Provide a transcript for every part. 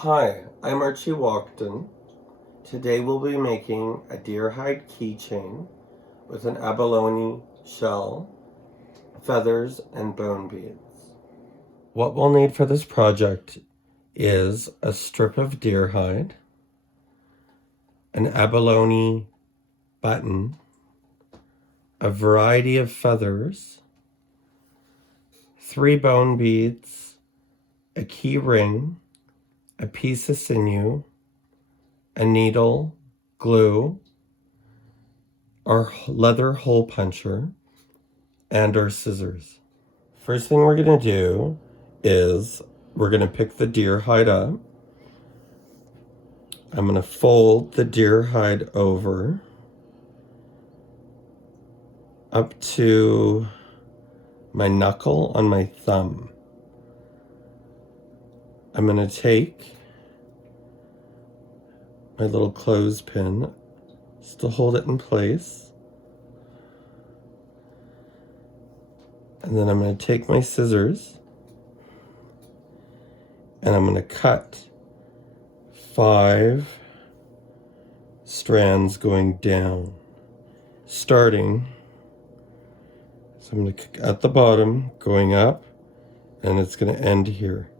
Hi, I'm Archie Walkden. Today we'll be making a deer hide keychain with an abalone shell, feathers, and bone beads. What we'll need for this project is a strip of deer hide, an abalone button, a variety of feathers, 3 bone beads, a key ring, a piece of sinew, a needle, glue, our leather hole puncher, and our scissors. First thing we're going to do is we're going to pick the deer hide up. I'm going to fold the deer hide over up to my knuckle on my thumb. I'm going to take my little clothespin just to hold it in place. And then I'm going to take my scissors and I'm going to cut 5 strands going down, starting. So I'm going to at the bottom, going up, and it's going to end here.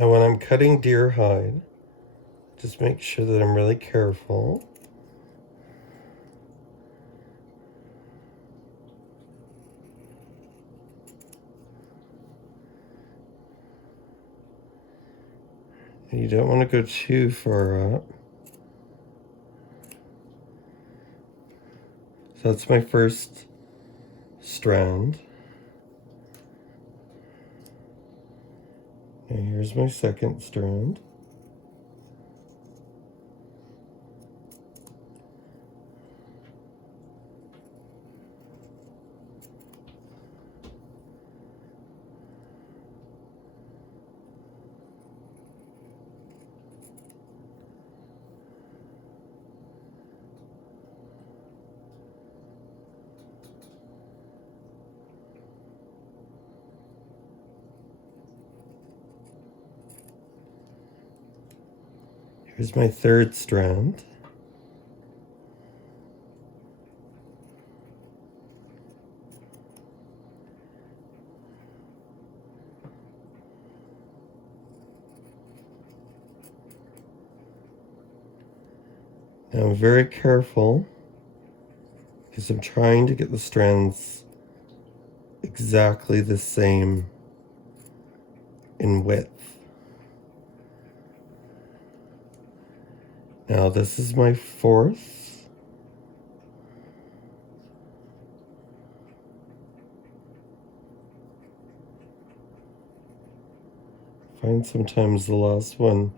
Now when I'm cutting deer hide, just make sure that I'm really careful. And you don't want to go too far up. So that's my first strand. And here's my second strand. Here's my third strand. Now I'm very careful because I'm trying to get the strands exactly the same in width. Now this is my fourth. I find sometimes the last one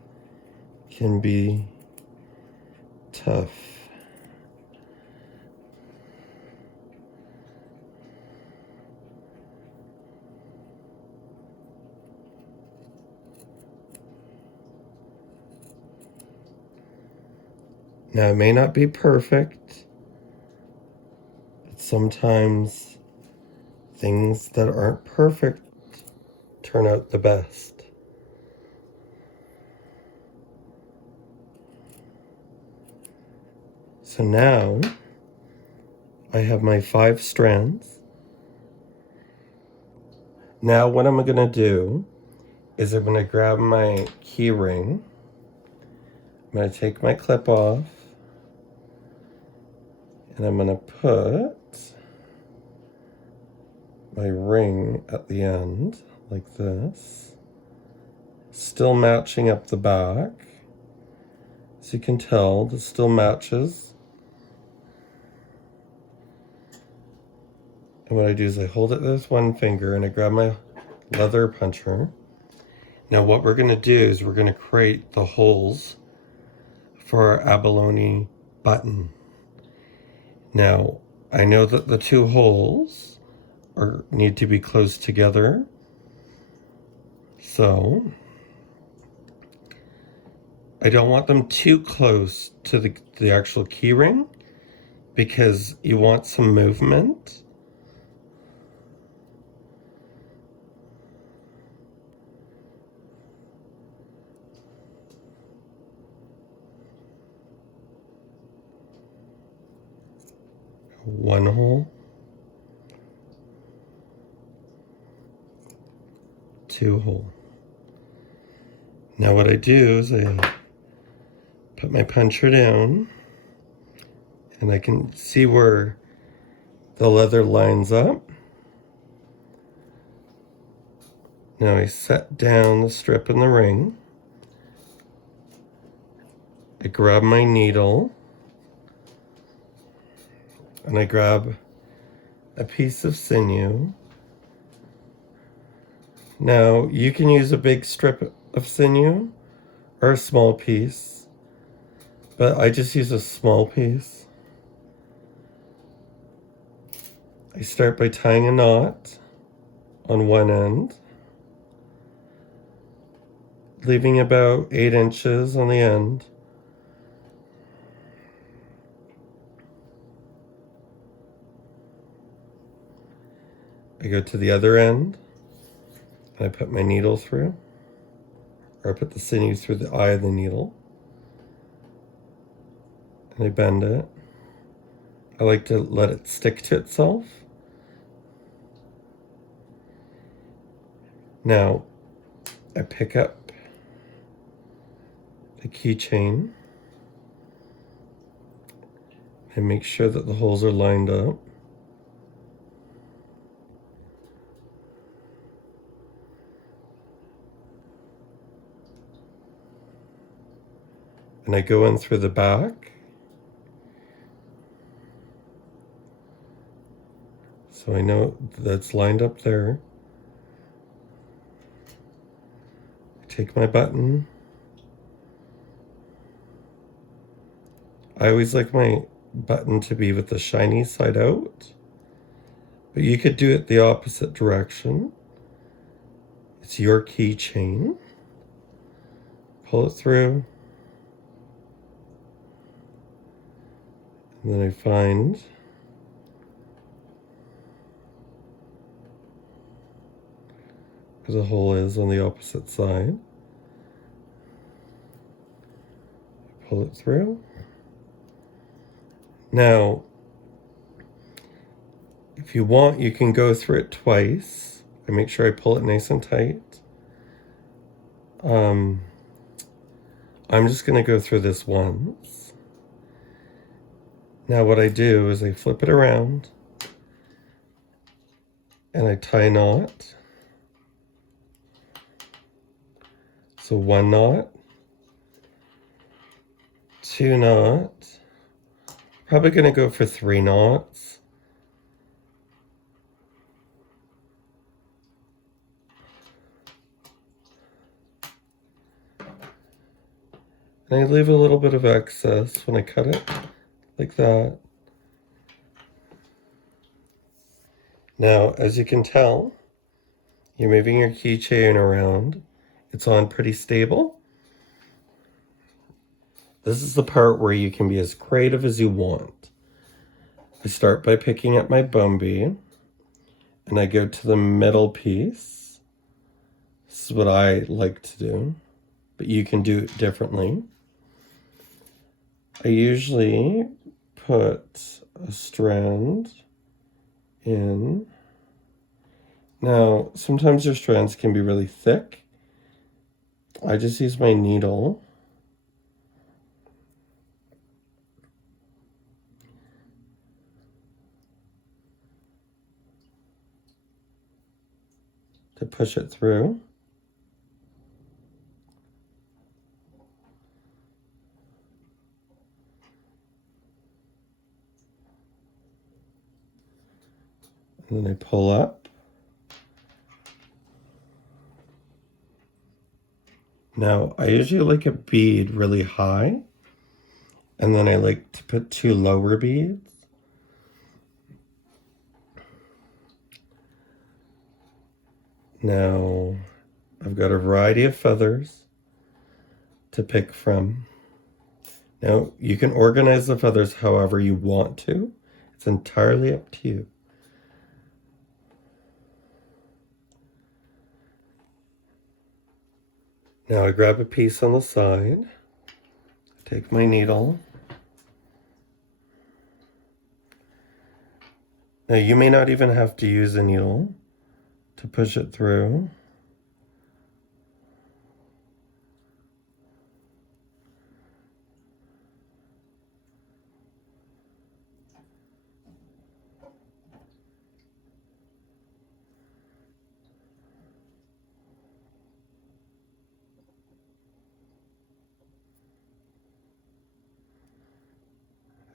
can be tough. Now it may not be perfect, but sometimes things that aren't perfect turn out the best. So now I have my 5 strands. Now what I'm going to do is I'm going to grab my key ring. I'm going to take my clip off and I'm going to put my ring at the end like this, still matching up the back. As you can tell, this still matches. And what I do is I hold it with one finger and I grab my leather puncher. Now what we're going to do is we're going to create the holes for our abalone button. Now I know that the 2 holes need to be close together. So I don't want them too close to the actual key ring because you want some movement. One hole, two hole. Now what I do is I put my puncher down and I can see where the leather lines up. Now I set down the strip in the ring. I grab my needle and I grab a piece of sinew. Now you can use a big strip of sinew or a small piece, but I just use a small piece. I start by tying a knot on one end, leaving about 8 inches on the end. I go to the other end and I put my needle through, or I put the sinew through the eye of the needle, and I bend it. I like to let it stick to itself. Now I pick up the keychain and make sure that the holes are lined up. And I go in through the back. So I know that's lined up there. I take my button. I always like my button to be with the shiny side out, but you could do it the opposite direction. It's your keychain. Pull it through. And then I find where the hole is on the opposite side. Pull it through. Now, if you want, you can go through it twice. I make sure I pull it nice and tight. I'm just going to go through this once. Now what I do is I flip it around and I tie a knot. So one knot, two knots, probably going to go for 3 knots. And I leave a little bit of excess when I cut it, like that. Now, as you can tell, you're moving your keychain around. It's on pretty stable. This is the part where you can be as creative as you want. I start by picking up my bone bead, and I go to the middle piece. This is what I like to do, but you can do it differently. I usually put a strand in. Now, sometimes your strands can be really thick. I just use my needle to push it through. And then I pull up. Now, I usually like a bead really high, and then I like to put 2 lower beads. Now, I've got a variety of feathers to pick from. Now, you can organize the feathers however you want to. It's entirely up to you. Now I grab a piece on the side, take my needle. Now you may not even have to use a needle to push it through.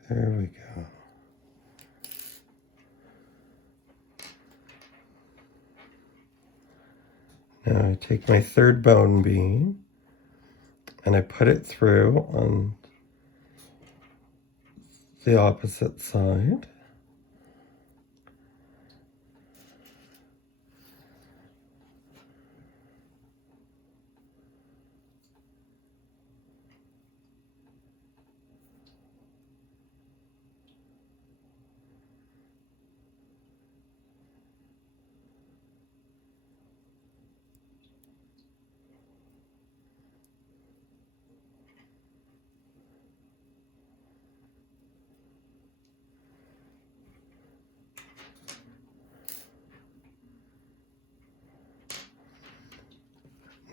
There we go. Now I take my third bone bead and I put it through on the opposite side.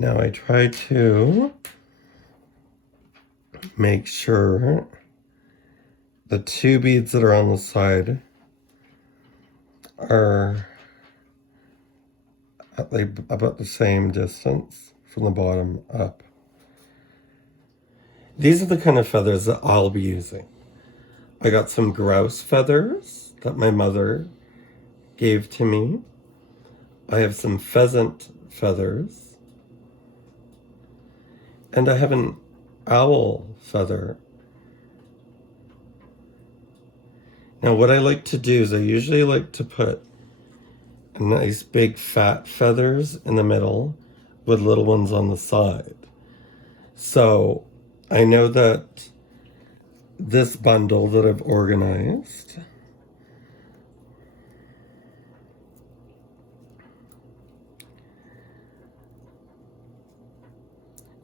Now I try to make sure the two beads that are on the side are at like about the same distance from the bottom up. These are the kind of feathers that I'll be using. I got some grouse feathers that my mother gave to me. I have some pheasant feathers. And I have an owl feather. Now what I like to do is I usually like to put nice big fat feathers in the middle with little ones on the side. So I know that this bundle that I've organized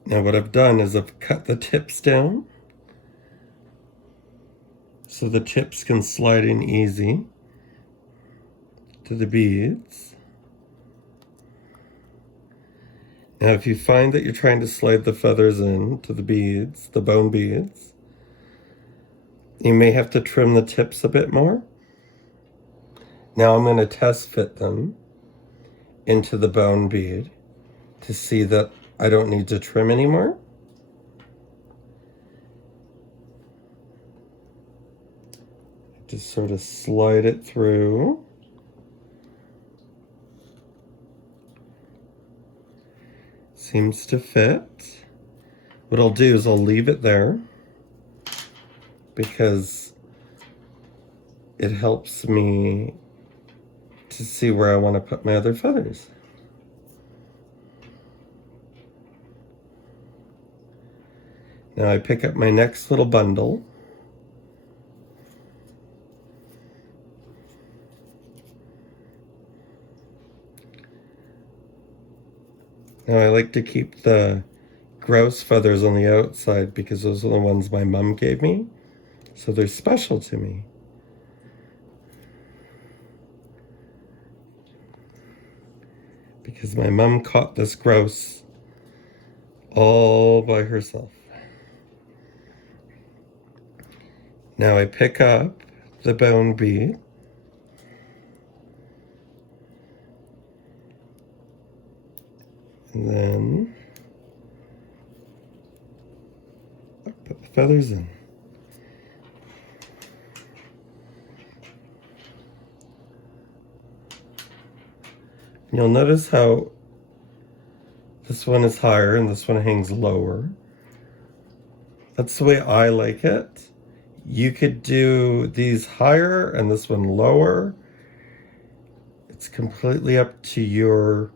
now what I've done is I've cut the tips down so the tips can slide in easy to the beads. Now if you find that you're trying to slide the feathers in to the beads, the bone beads, you may have to trim the tips a bit more. Now I'm going to test fit them into the bone bead to see that I don't need to trim anymore. Just sort of slide it through. Seems to fit. What I'll do is I'll leave it there because it helps me to see where I want to put my other feathers. Now I pick up my next little bundle. Now I like to keep the grouse feathers on the outside because those are the ones my mom gave me. So they're special to me. Because my mom caught this grouse all by herself. Now I pick up the bone bead. And then I put the feathers in. You'll notice how this one is higher and this one hangs lower. That's the way I like it. You could do these higher and this one lower. It's completely up to your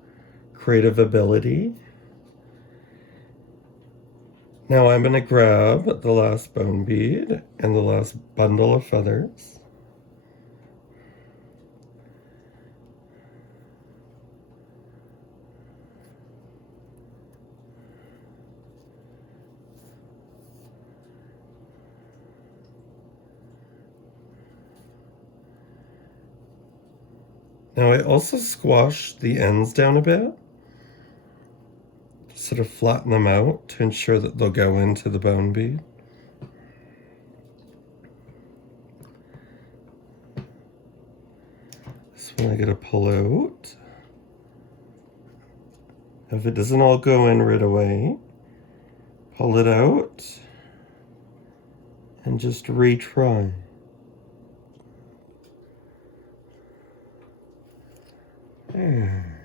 creative ability. Now I'm going to grab the last bone bead and the last bundle of feathers. Now I also squash the ends down a bit, sort of flatten them out to ensure that they'll go into the bone bead. This one I gotta pull out. If it doesn't all go in right away, pull it out and just retry. There.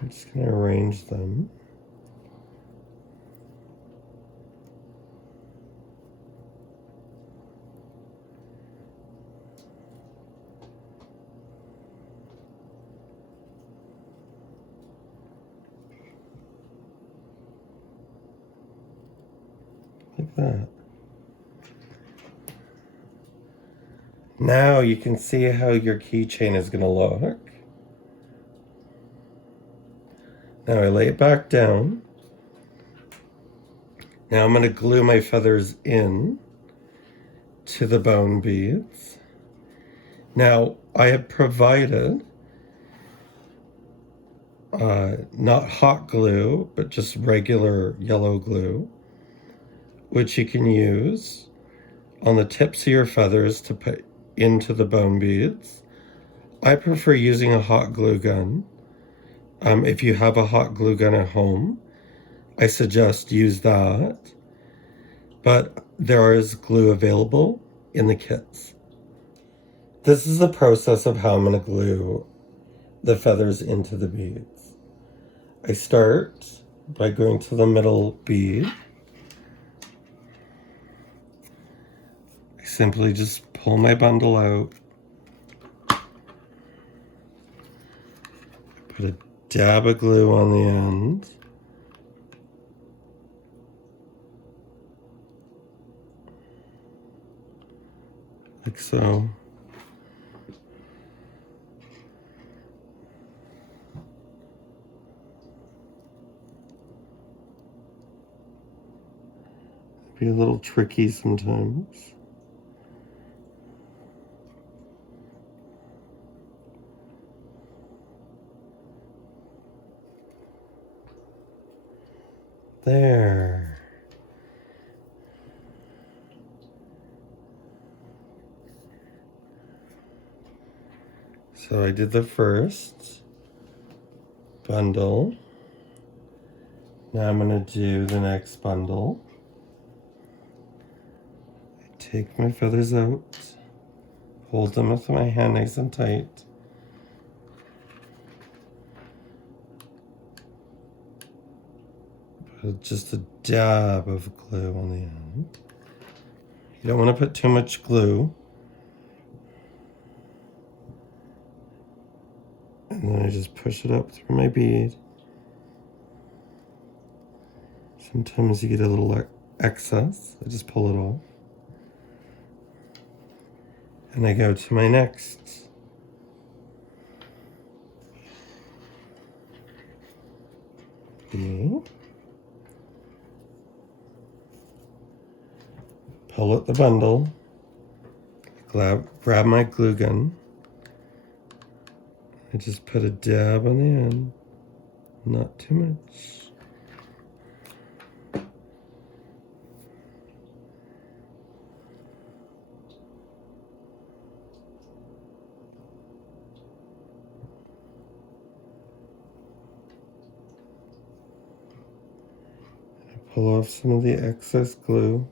I'm just going to arrange them. Like that. Now you can see how your keychain is going to look. Now I lay it back down. Now I'm going to glue my feathers in to the bone beads. Now I have provided not hot glue, but just regular yellow glue, which you can use on the tips of your feathers to put into the bone beads. I prefer using a hot glue gun. If you have a hot glue gun at home, I suggest use that. But there is glue available in the kits. This is the process of how I'm going to glue the feathers into the beads. I start by going to the middle bead. I simply just pull my bundle out. Put a dab of glue on the end. Like so. Be a little tricky sometimes. There. So I did the first bundle. Now I'm going to do the next bundle. I take my feathers out, hold them with my hand nice and tight. Put just a dab of glue on the end. You don't want to put too much glue. And then I just push it up through my bead. Sometimes you get a little excess. I just pull it off. And I go to my next bead. Pull out the bundle. Grab my glue gun. I just put a dab on the end. Not too much. Pull off some of the excess glue.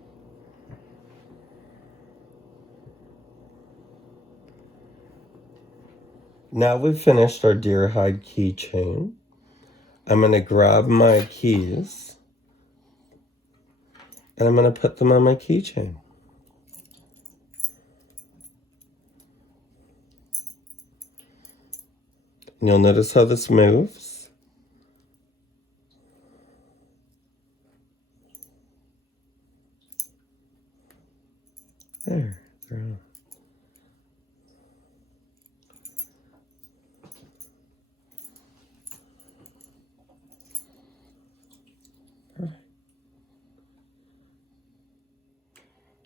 Now we've finished our deer hide keychain. I'm going to grab my keys and I'm going to put them on my keychain. And you'll notice how this moves. There.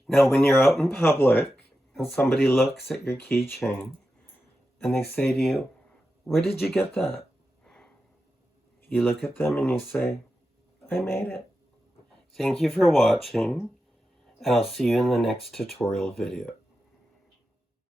Now, when you're out in public and somebody looks at your keychain and they say to you, "Where did you get that?" You look at them and you say, "I made it." Thank you for watching, and I'll see you in the next tutorial video.